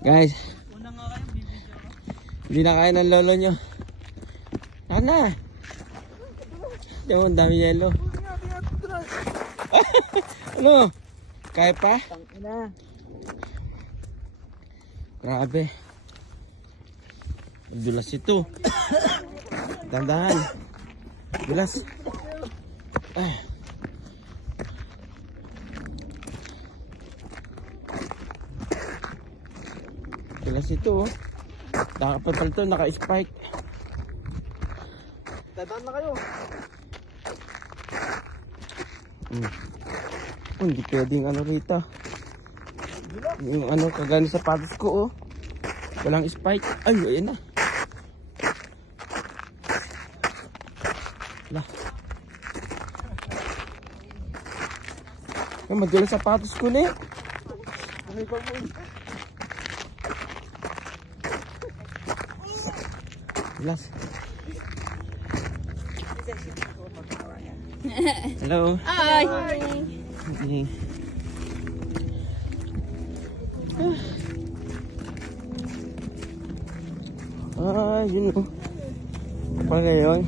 Guys, hindi na kaya ng lolo nyo. Saan na? Diyan, ang dami yelo. Ano? Kaya pa? Grabe. Dulas ito. Dandahan. Dulas. Ay. Dulas ito. Nakapapal ito, naka-spike. Dadaan na kayo. Oh, hindi pwedeng ano rito. Yung ano, kagano sa sapatos ko, oh. Walang spike. Ay, ayan na. Lah. Ay, madulas sapatos ko na eh. Dulas. Hello. Hi. Okay. Yun o. Pa ngayon.